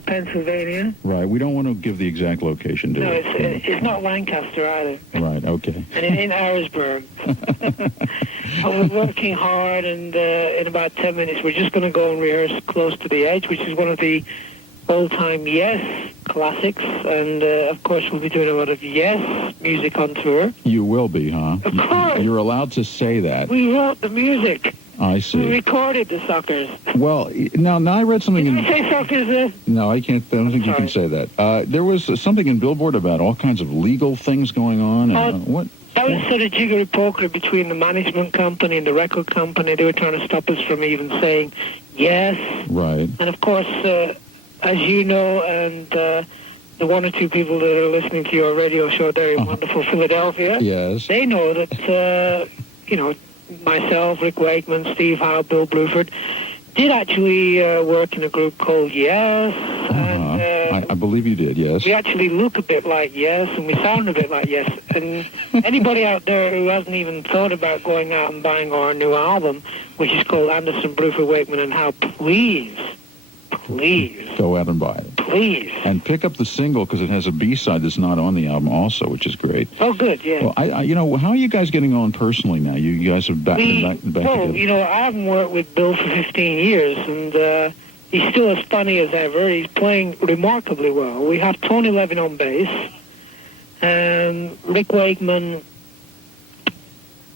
Pennsylvania. Right. We don't want to give the exact location, do we? No, it's not Lancaster either. Right, okay. And it ain't Harrisburg. I was working hard, and in about 10 minutes, we're just going to go and rehearse Close to the Edge, which is one of the old-time Yes classics. And, of course, we'll be doing a lot of Yes music on tour. You will be, huh? Of course. You're allowed to say that. We wrote the music. I see. We recorded the suckers. Well, now I read something Did in... I say suckers? No, I can't. I don't think you can say that. There was something in Billboard about all kinds of legal things going on. And, what? That was sort of jiggery-pokery between the management company and the record company. They were trying to stop us from even saying yes. Right. And, of course, as you know, and the one or two people that are listening to your radio show there in wonderful Philadelphia, yes, they know that, myself, Rick Wakeman, Steve Howe, Bill Bluford, did actually work in a group called Yes. And, I believe you did, yes. We actually look a bit like Yes, and we sound a bit like Yes. And anybody out there who hasn't even thought about going out and buying our new album, which is called Anderson, Bluford, Wakeman and Howe, please go out and buy it. Please. And pick up the single, because it has a B-side that's not on the album also, which is great. Oh, good, yeah. Well, how are you guys getting on personally now? You guys are back together. I haven't worked with Bill for 15 years, and he's still as funny as ever. He's playing remarkably well. We have Tony Levin on bass, and Rick Wakeman,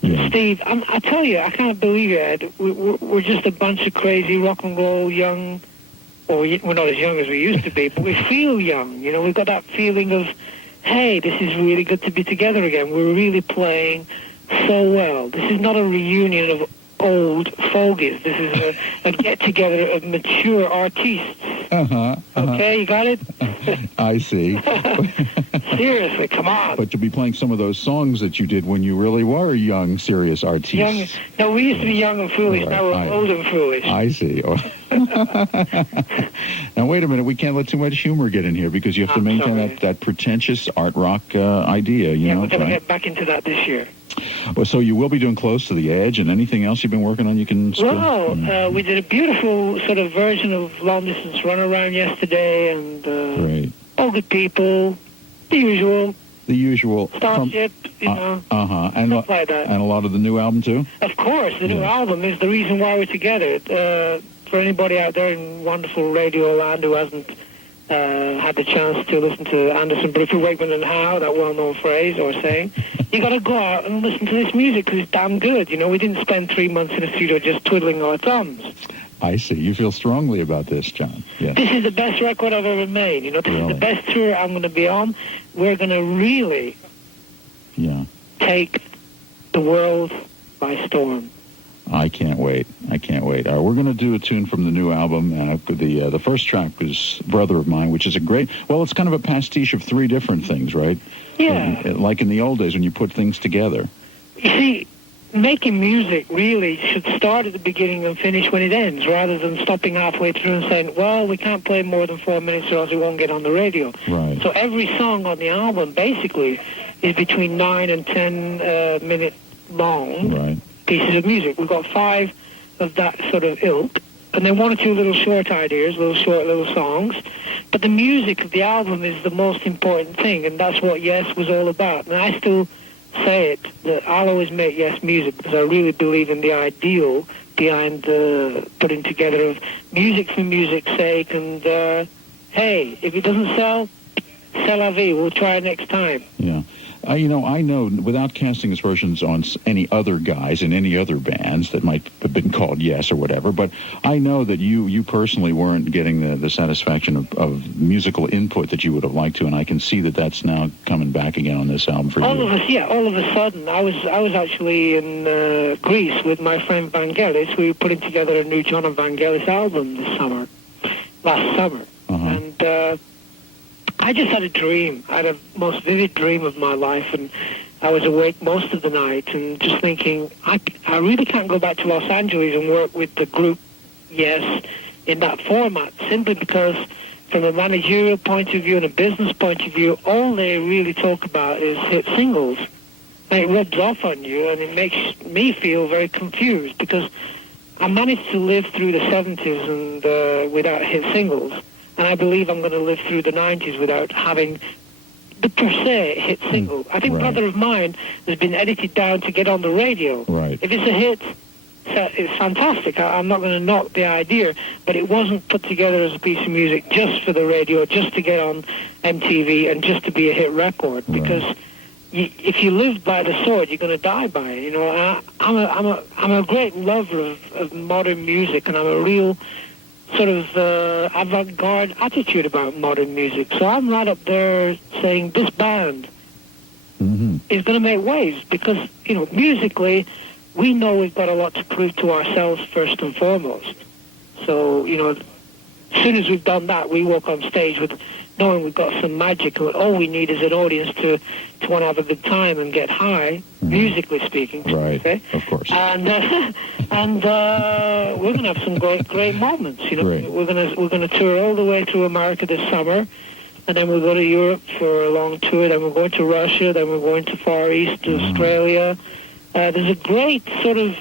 Steve. I tell you, I can't believe it, Ed. We're just a bunch of crazy rock and roll young... Well, we're not as young as we used to be, but we feel young. We've got that feeling of, hey, this is really good to be together again. We're really playing so well. This is not a reunion of old fogies. This is a get-together of mature artists. Okay, you got it? I see. Seriously, come on. But to be playing some of those songs that you did when you really were a young, serious artist. No, we used to be young and foolish. Right. Now we're old and foolish. I see. Now, wait a minute. We can't let too much humor get in here, because you have to maintain that pretentious art rock idea. We're going to get back into that this year. Well, so you will be doing Close to the Edge, and anything else you've been working on you can... we did a beautiful sort of version of Long Distance Runaround yesterday, and great. All Good People, the usual. Starship, and stuff like that. And a lot of the new album, too? Of course, the new album is the reason why we're together. For anybody out there in wonderful radio land who hasn't had the chance to listen to Anderson, Bluford, Wakeman and Howe, that well-known phrase or saying, you got to go out and listen to this music because it's damn good. We didn't spend 3 months in a studio just twiddling our thumbs. I see. You feel strongly about this, John. Yes. This is the best record I've ever made. This is the best tour I'm going to be on. We're going to really take the world by storm. I can't wait. We're going to do a tune from the new album, and the first track is Brother of Mine, which is it's kind of a pastiche of 3 different things, right? Yeah. Like in the old days when you put things together. You see, making music really should start at the beginning and finish when it ends, rather than stopping halfway through and saying, well, we can't play more than 4 minutes or else it won't get on the radio. Right. So every song on the album basically is between 9 and 10 minute long pieces of music. We've got 5 of that sort of ilk, and then 1 or 2 little short ideas, little songs. But the music of the album is the most important thing, and that's what Yes was all about. And I still say it, that I'll always make Yes music, because I really believe in the ideal behind the putting together of music for music's sake. And hey, if it doesn't sell, c'est la vie. We'll try next time. Yeah. I know, without casting aspersions on any other guys in any other bands that might have been called Yes or whatever, but I know that you personally weren't getting the satisfaction of musical input that you would have liked to, and I can see that that's now coming back again on this album for you. All of a sudden, I was actually in Greece with my friend Vangelis. We were putting together a new Jon Vangelis album last summer. And I just had a dream. I had a most vivid dream of my life, and I was awake most of the night and just thinking, I really can't go back to Los Angeles and work with the group Yes in that format, simply because from a managerial point of view and a business point of view, all they really talk about is hit singles. And it rubs off on you, and it makes me feel very confused, because I managed to live through the 70s and without hit singles. and I believe I'm going to live through the 90s without having the per se hit single. I think Right. Brother of Mine has been edited down to get on the radio. Right. If it's a hit, it's fantastic. I'm not going to knock the idea, but it wasn't put together as a piece of music just for the radio, just to get on MTV and just to be a hit record. Because if you live by the sword, you're going to die by it. You know, I'm a great lover of modern music, and I'm a real sort of avant-garde attitude about modern music. So I'm right up there saying this band is going to make waves because, you know, musically, we know we've got a lot to prove to ourselves first and foremost. So, you know, as soon as we've done that, we walk on stage with knowing we've got some magic. All we need is an audience to want to have a good time and get high, musically speaking. Right, okay? Of course. And we're going to have some great moments. You know, Great. we're going to tour all the way through America this summer, and then we'll go to Europe for a long tour. Then we're going to Russia. Then we're going to Far East, to Australia. There's a great sort of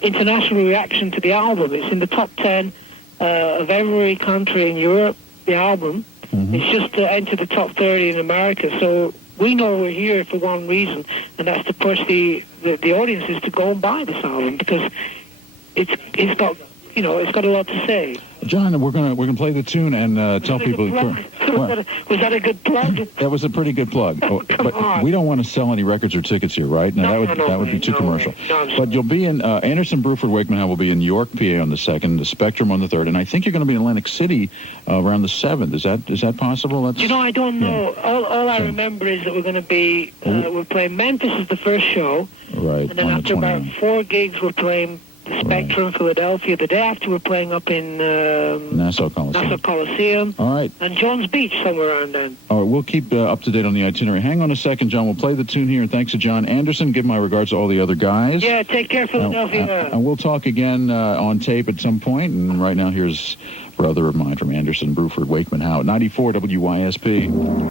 international reaction to the album. It's in the top 10 of every country in Europe, the album. It's just to enter the top 30 in America. So we know we're here for one reason, and that's to push the audiences to go and buy this album because it's got, you know, it's got a lot to say. John, we're gonna play the tune and tell people. Was that a good plug? That was a pretty good plug. But on. we don't want to sell any records or tickets here, right? No, that would be too commercial. But you'll be in Anderson, Bruford, Wakeman Howe will be in York, PA on the 2nd, the Spectrum on the 3rd, and I think you're going to be in Atlantic City around the 7th. Is that possible? That's, you know, I don't know. All I remember is that we're going to be we're playing Memphis as the first show, right? and then after about 4 gigs, we're playing the Spectrum, Philadelphia. The day after, we're playing up in Nassau Coliseum. All right. And Jones Beach, somewhere around then. All right, we'll keep up to date on the itinerary. Hang on a second, John. We'll play the tune here, and thanks to Jon Anderson. Give my regards to all the other guys. Yeah, take care, Philadelphia. And we'll talk again on tape at some point. And right now, here's Brother of Mine from Anderson, Bruford, Wakeman Howe, 94 WYSP.